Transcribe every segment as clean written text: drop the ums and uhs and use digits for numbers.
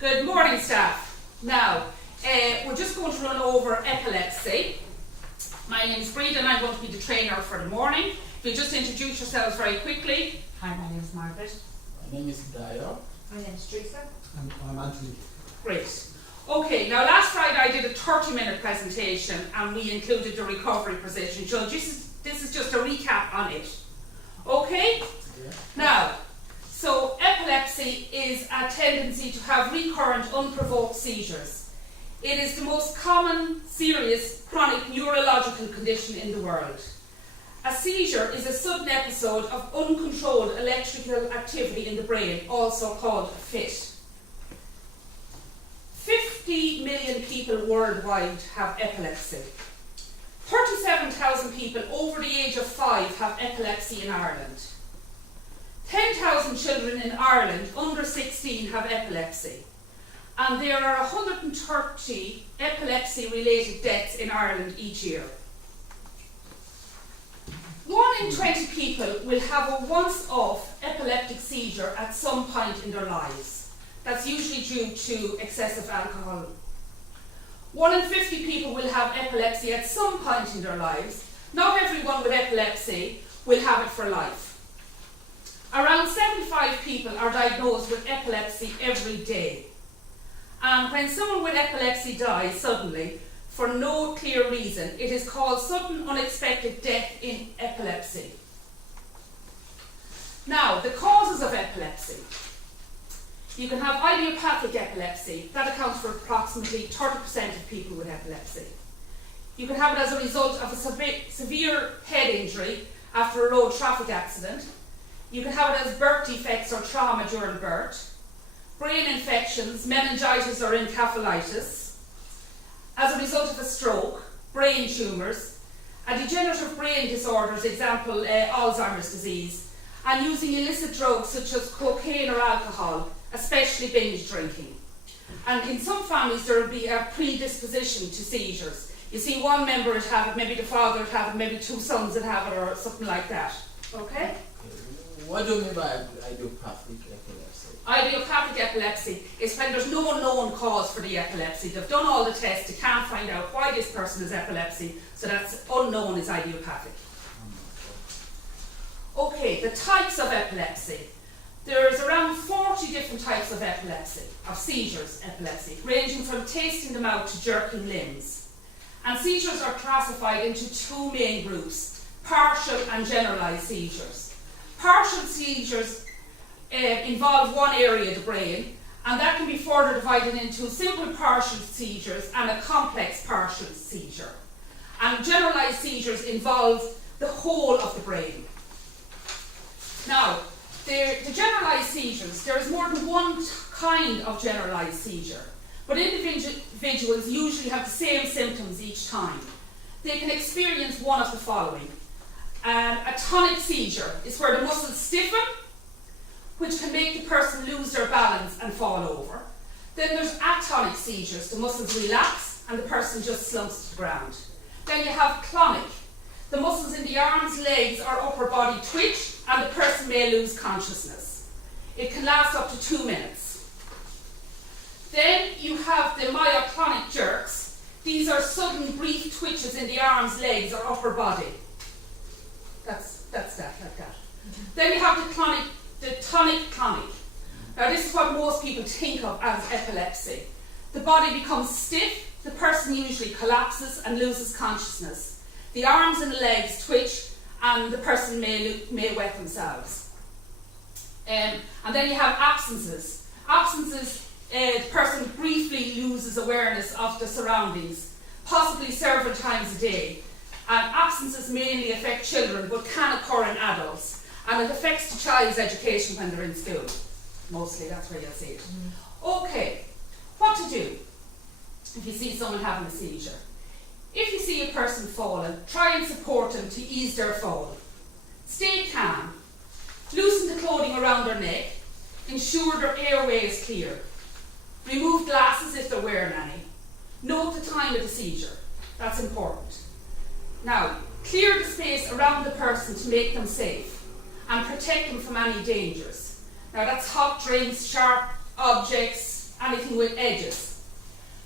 Good morning, staff. Now, we're just going to run over epilepsy. My name is Breda and I'm going to be the trainer for the morning. If you just introduce yourselves very quickly. Hi, my name is Margaret. My name is Daya. My name is Teresa. And I'm Anthony. Great. Okay, now last Friday I did a 30-minute presentation and we included the recovery position. So this is just a recap on it. Okay? Yeah. Now, so epilepsy is a tendency to have recurrent unprovoked seizures. It is the most common, serious, chronic neurological condition in the world. A seizure is a sudden episode of uncontrolled electrical activity in the brain, also called a fit. 50 million people worldwide have epilepsy. 37,000 people over the age of 5 have epilepsy in Ireland. 10,000 children in Ireland under 16 have epilepsy. And there are 130 epilepsy-related deaths in Ireland each year. 1 in 20 people will have a once-off epileptic seizure at some point in their lives. That's usually due to excessive alcohol. 1 in 50 people will have epilepsy at some point in their lives. Not everyone with epilepsy will have it for life. Around 75 people are diagnosed with epilepsy every day. And when someone with epilepsy dies suddenly, for no clear reason, it is called sudden unexpected death in epilepsy. Now, the causes of epilepsy. You can have idiopathic epilepsy. That accounts for approximately 30% of people with epilepsy. You can have it as a result of a severe head injury after a road traffic accident. You can have it as birth defects or trauma during birth, brain infections, meningitis or encephalitis, as a result of a stroke, brain tumours, a degenerative brain disorders, example Alzheimer's disease, and using illicit drugs such as cocaine or alcohol, especially binge drinking. And in some families there will be a predisposition to seizures. You see one member would have it, maybe the father would have it, maybe 2 sons would have it or something like that. Okay? What do you mean by idiopathic epilepsy? Idiopathic epilepsy is when there's no known cause for the epilepsy. They've done all the tests, they can't find out why this person has epilepsy, so that's unknown is idiopathic. Okay, the types of epilepsy. There's around 40 different types of epilepsy, of seizures epilepsy, ranging from tasting the mouth to jerking limbs. And seizures are classified into 2 main groups, partial and generalised seizures. Partial seizures involve one area of the brain, and that can be further divided into simple partial seizures and a complex partial seizure. And generalised seizures involve the whole of the brain. Now, the generalised seizures, there is more than one kind of generalised seizure, but individuals usually have the same symptoms each time. They can experience one of the following. A tonic seizure is where the muscles stiffen, which can make the person lose their balance and fall over. Then there's atonic seizures, the muscles relax and the person just slumps to the ground. Then you have clonic. The muscles in the arms, legs or upper body twitch and the person may lose consciousness. It can last up to 2 minutes. Then you have the myoclonic jerks. These are sudden brief twitches in the arms, legs or upper body. That's that, like that. Then you have the tonic-clonic. Now this is what most people think of as epilepsy. The body becomes stiff, the person usually collapses and loses consciousness. The arms and the legs twitch and the person may wet themselves. And then you have absences. Absences, the person briefly loses awareness of the surroundings, possibly several times a day. And absences mainly affect children but can occur in adults. And it affects the child's education when they're in school. Mostly, that's where you'll see it. Okay, what to do if you see someone having a seizure? If you see a person falling, try and support them to ease their fall. Stay calm. Loosen the clothing around their neck. Ensure their airway is clear. Remove glasses if they're wearing any. Note the time of the seizure. That's important. Now, clear the space around the person to make them safe and protect them from any dangers. Now that's hot drinks, sharp objects, anything with edges.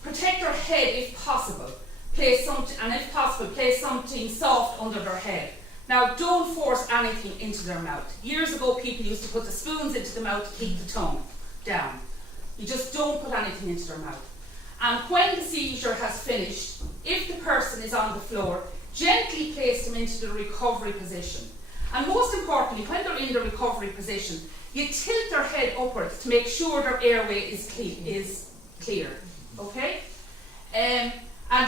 Protect their head if possible. Place something, and if possible, place something soft under their head. Now, don't force anything into their mouth. Years ago, people used to put the spoons into the mouth to keep the tongue down. You just don't put anything into their mouth. And when the seizure has finished, if the person is on the floor, gently place them into the recovery position. And most importantly, when they're in the recovery position, you tilt their head upwards to make sure their airway is clear. Okay? And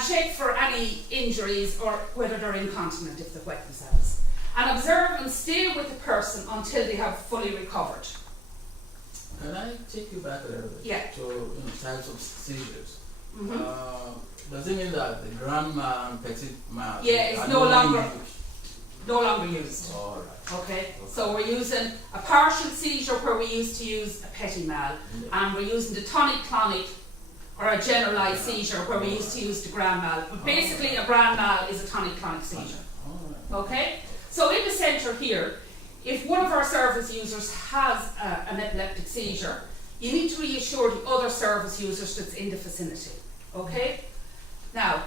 check for any injuries or whether they're incontinent if they've wet themselves. And observe and stay with the person until they have fully recovered. Can I take you back a little bit? Yeah. To types of seizures. Mm-hmm. Does it mean that the grandma and petite ma Yeah, it's no longer used. All right. Okay, so we're using a partial seizure where we used to use a petit mal, and we're using the tonic-clonic or a generalised seizure where we used to use the grand mal. But basically, a grand mal is a tonic-clonic seizure. Okay, so in the centre here, if one of our service users has an epileptic seizure, you need to reassure the other service users that's in the vicinity. Okay, now,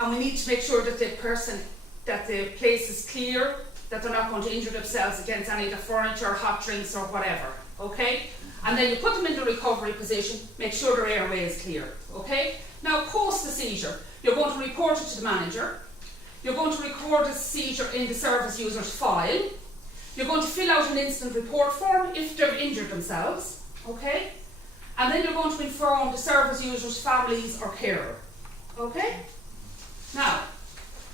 and we need to make sure that the place is clear, that they're not going to injure themselves against any of the furniture, hot drinks or whatever, okay? And then you put them in the recovery position, make sure their airway is clear, okay? Now post the seizure, you're going to report it to the manager, you're going to record the seizure in the service user's file, you're going to fill out an incident report form if they've injured themselves, okay? And then you're going to inform the service user's families or carer, okay? Now,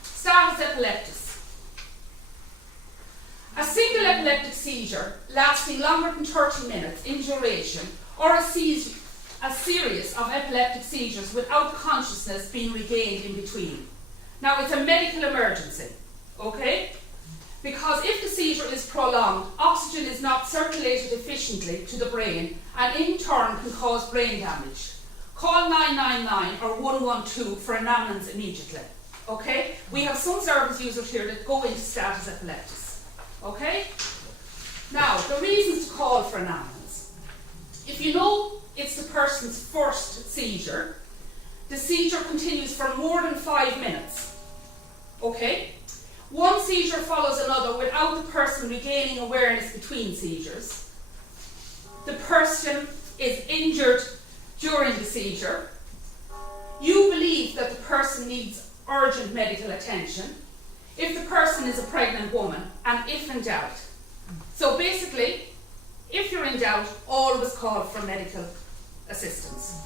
status epilepticus. A single epileptic seizure lasting longer than 30 minutes in duration, or a series of epileptic seizures without consciousness being regained in between. Now, it's a medical emergency, okay? Because if the seizure is prolonged, oxygen is not circulated efficiently to the brain and in turn can cause brain damage. Call 999 or 112 for an ambulance immediately. Okay? We have some service users here that go into status epilepticus. Okay? Now, the reasons to call for an ambulance. If you know it's the person's first seizure, the seizure continues for more than 5 minutes. Okay? One seizure follows another without the person regaining awareness between seizures. The person is injured during the seizure. You believe that the person needs urgent medical attention. If the person is a pregnant woman, and if in doubt. So basically, if you're in doubt, always call for medical assistance.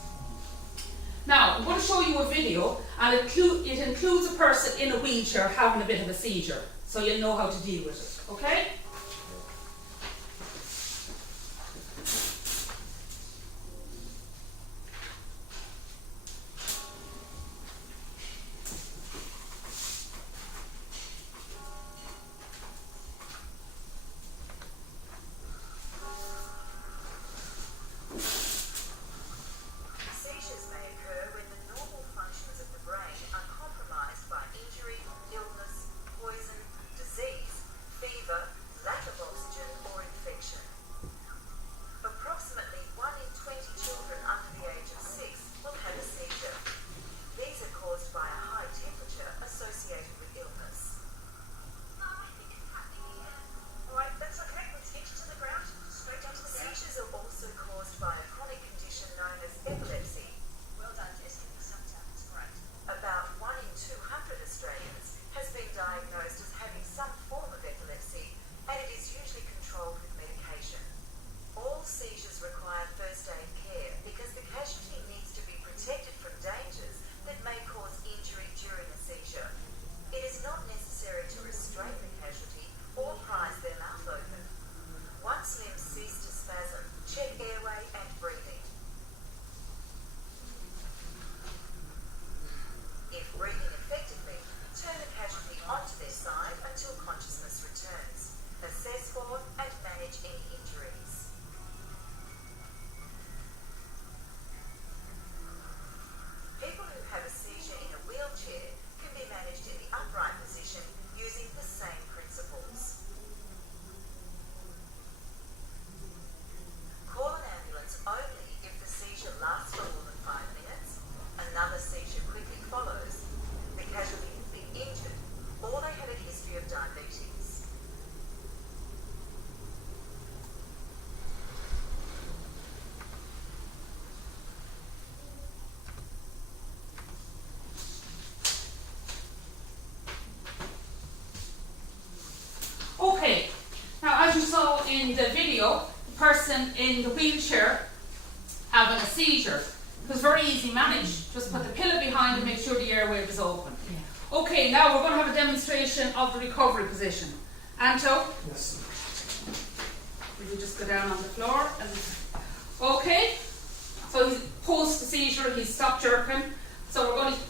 Now, I'm going to show you a video, and it includes a person in a wheelchair having a bit of a seizure, so you'll know how to deal with it, okay? person in the wheelchair having a seizure. It was very easy managed. Just put the pillow behind and make sure the airway was open. Yeah. Okay, now we're going to have a demonstration of the recovery position. Anto, Yes. will you just go down on the floor? Okay, so he's post the seizure, he's stopped jerking. So we're going to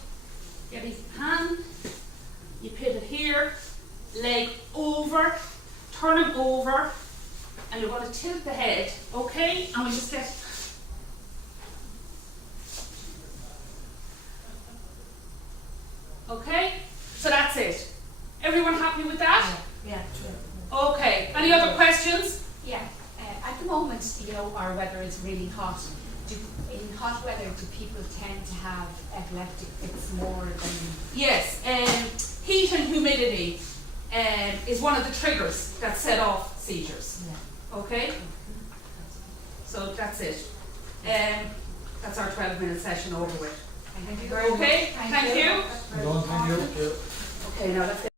get his hand, you pivot here, leg over, turn him over, and you're going to tilt the head, okay? And we just get. Okay, so that's it. Everyone happy with that? Yeah. Okay, any other questions? Yeah, at the moment, you know, our weather is really hot. In hot weather, do people tend to have epileptic fits more than? Yes, heat and humidity is one of the triggers that set off seizures. Yeah. Okay? So that's it. That's our 12-minute session over with. Thank you very much. Okay, thank you. Thank you. Okay, now let's get